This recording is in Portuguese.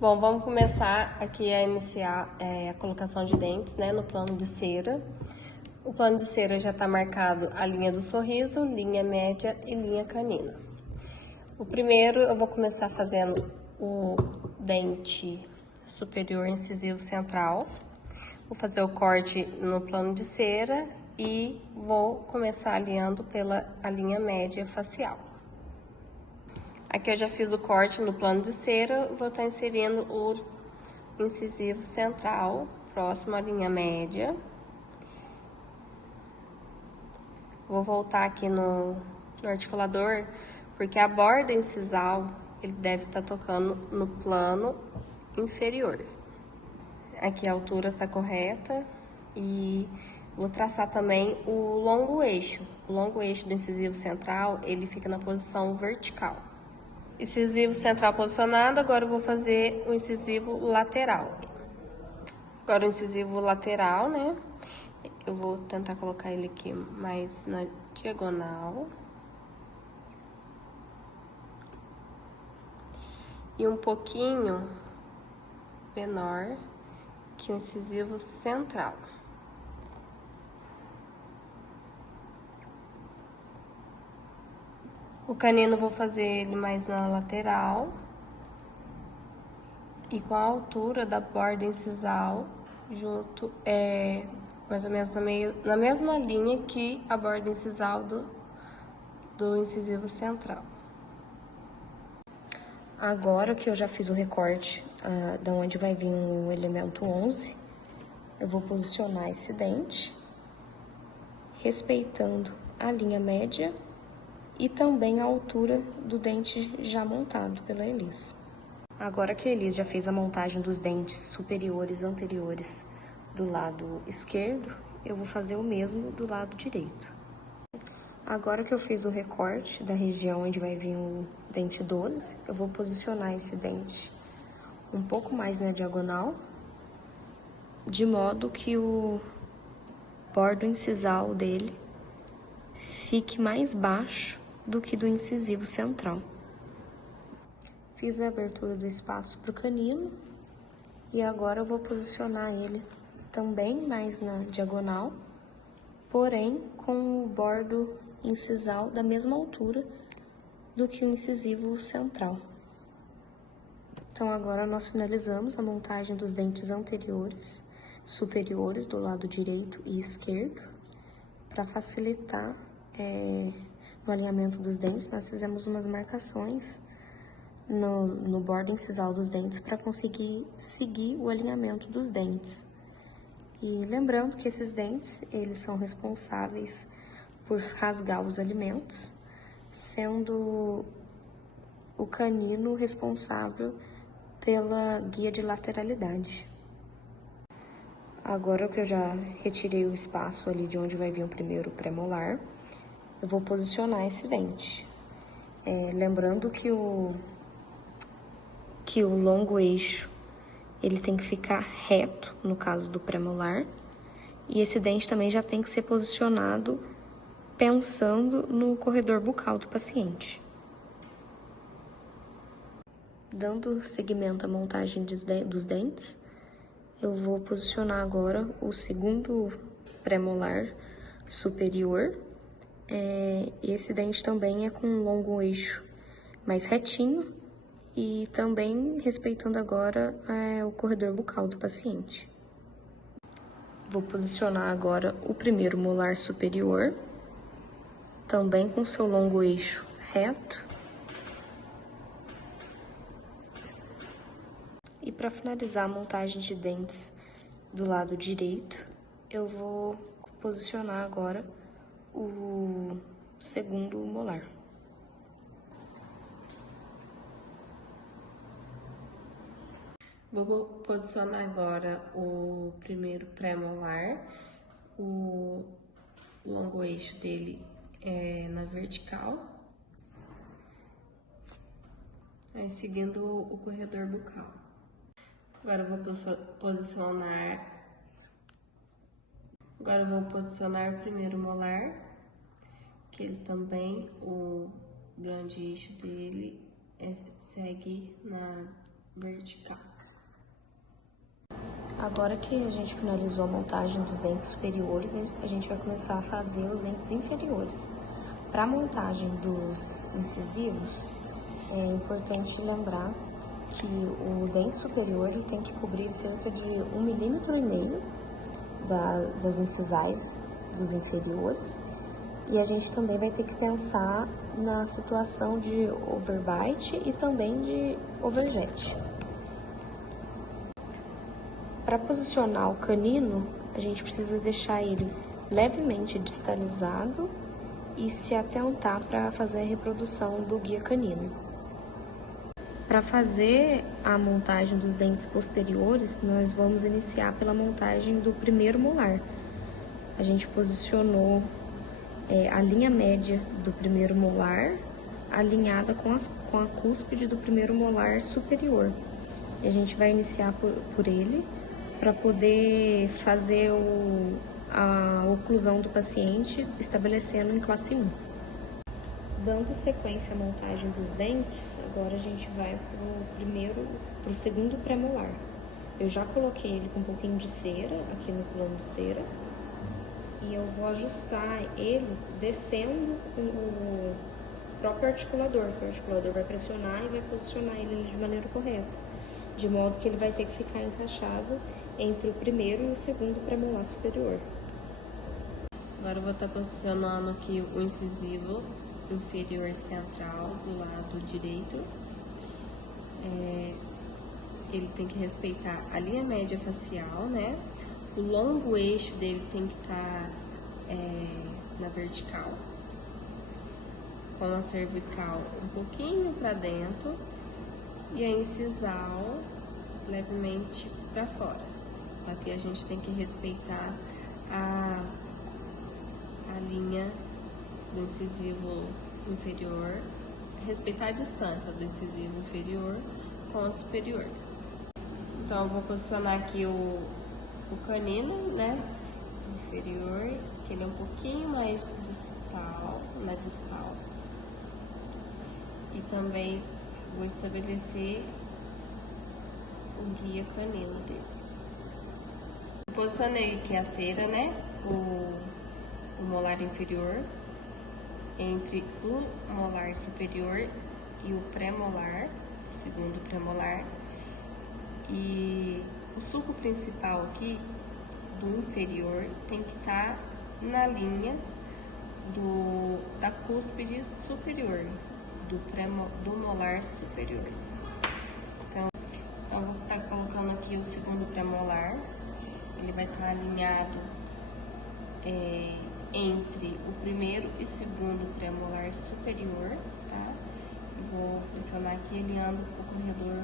Bom, vamos começar aqui a iniciar a colocação de dentes, né, no plano de cera. O plano de cera já está marcado a linha do sorriso, linha média e linha canina. O primeiro eu vou começar fazendo o dente superior incisivo central. Vou fazer o corte no plano de cera e vou começar alinhando pela linha média facial. Aqui eu já fiz o corte no plano de cera, vou estar inserindo o incisivo central, próximo à linha média. Vou voltar aqui no articulador, porque a borda incisal, ele deve estar tocando no plano inferior. Aqui a altura está correta e vou traçar também o longo eixo. O longo eixo do incisivo central, ele fica na posição vertical. Incisivo central posicionado, agora eu vou fazer o incisivo lateral. Agora o incisivo lateral, né? Eu vou tentar colocar ele aqui mais na diagonal. E um pouquinho menor que o incisivo central. O canino eu vou fazer ele mais na lateral. E com a altura da borda incisal, junto, mais ou menos na mesma linha que a borda incisal do incisivo central. Agora que eu já fiz o recorte da onde vai vir o elemento 11, eu vou posicionar esse dente, respeitando a linha média e também a altura do dente já montado pela Elis. Agora que a Elis já fez a montagem dos dentes superiores e anteriores do lado esquerdo, eu vou fazer o mesmo do lado direito. Agora que eu fiz o recorte da região onde vai vir o dente 12, eu vou posicionar esse dente um pouco mais na diagonal, de modo que o bordo incisal dele fique mais baixo do que do incisivo central. Fiz a abertura do espaço para o canino e agora eu vou posicionar ele também mais na diagonal, porém com o bordo incisal da mesma altura do que o incisivo central. Então agora nós finalizamos a montagem dos dentes anteriores, superiores do lado direito e esquerdo. Para facilitar no alinhamento dos dentes, nós fizemos umas marcações no bordo incisal dos dentes para conseguir seguir o alinhamento dos dentes. E lembrando que esses dentes, eles são responsáveis por rasgar os alimentos, sendo o canino responsável pela guia de lateralidade. Agora que eu já retirei o espaço ali de onde vai vir o primeiro pré-molar, eu vou posicionar esse dente. Lembrando que o longo eixo, ele tem que ficar reto, no caso do pré-molar, e esse dente também já tem que ser posicionado pensando no corredor bucal do paciente. Dando seguimento à montagem dos dentes, eu vou posicionar agora o segundo pré-molar superior. Esse dente também é com um longo eixo mais retinho e também respeitando agora o corredor bucal do paciente. Vou posicionar agora o primeiro molar superior, também com seu longo eixo reto. E para finalizar a montagem de dentes do lado direito, eu vou posicionar agora o segundo molar. Vou posicionar agora o primeiro pré-molar. O longo eixo dele é na vertical. Aí seguindo o corredor bucal. Agora eu vou posicionar o primeiro molar, que ele também, o grande eixo dele segue vertical. Agora que a gente finalizou a montagem dos dentes superiores, a gente vai começar a fazer os dentes inferiores. Para a montagem dos incisivos, é importante lembrar que o dente superior ele tem que cobrir cerca de 1,5 mm das incisais dos inferiores. E a gente também vai ter que pensar na situação de overbite e também de overjet. Para posicionar o canino, a gente precisa deixar ele levemente distalizado e se atentar para fazer a reprodução do guia canino. Para fazer a montagem dos dentes posteriores, nós vamos iniciar pela montagem do primeiro molar. A gente posicionou a linha média do primeiro molar alinhada com a cúspide do primeiro molar superior. E a gente vai iniciar por ele para poder fazer a oclusão do paciente, estabelecendo em classe 1. Dando sequência à montagem dos dentes, agora a gente vai para o segundo premolar. Eu já coloquei ele com um pouquinho de cera, aqui no plano de cera, e eu vou ajustar ele descendo o próprio articulador, que o articulador vai pressionar e vai posicionar ele de maneira correta, de modo que ele vai ter que ficar encaixado entre o primeiro e o segundo premolar superior. Agora eu vou estar posicionando aqui o incisivo inferior central do lado direito. Ele tem que respeitar a linha média facial, né? O longo eixo dele tem que estar na vertical, com a cervical um pouquinho para dentro e a incisal levemente para fora. Só que a gente tem que respeitar a linha do incisivo inferior, respeitar a distância do incisivo inferior com o superior. Então eu vou posicionar aqui o canino, né, inferior, que ele é um pouquinho mais distal, na distal. E também vou estabelecer o guia canino dele. Posicionei aqui a cera, né, o molar inferior entre o molar superior e o pré-molar, segundo pré-molar, e o sulco principal aqui do inferior tem que estar na linha da cúspide superior, do molar superior. Então eu vou estar colocando aqui o segundo pré-molar, ele vai estar alinhado entre o primeiro e segundo pré-molar superior, tá? Eu vou posicionar aqui ele anda pro corredor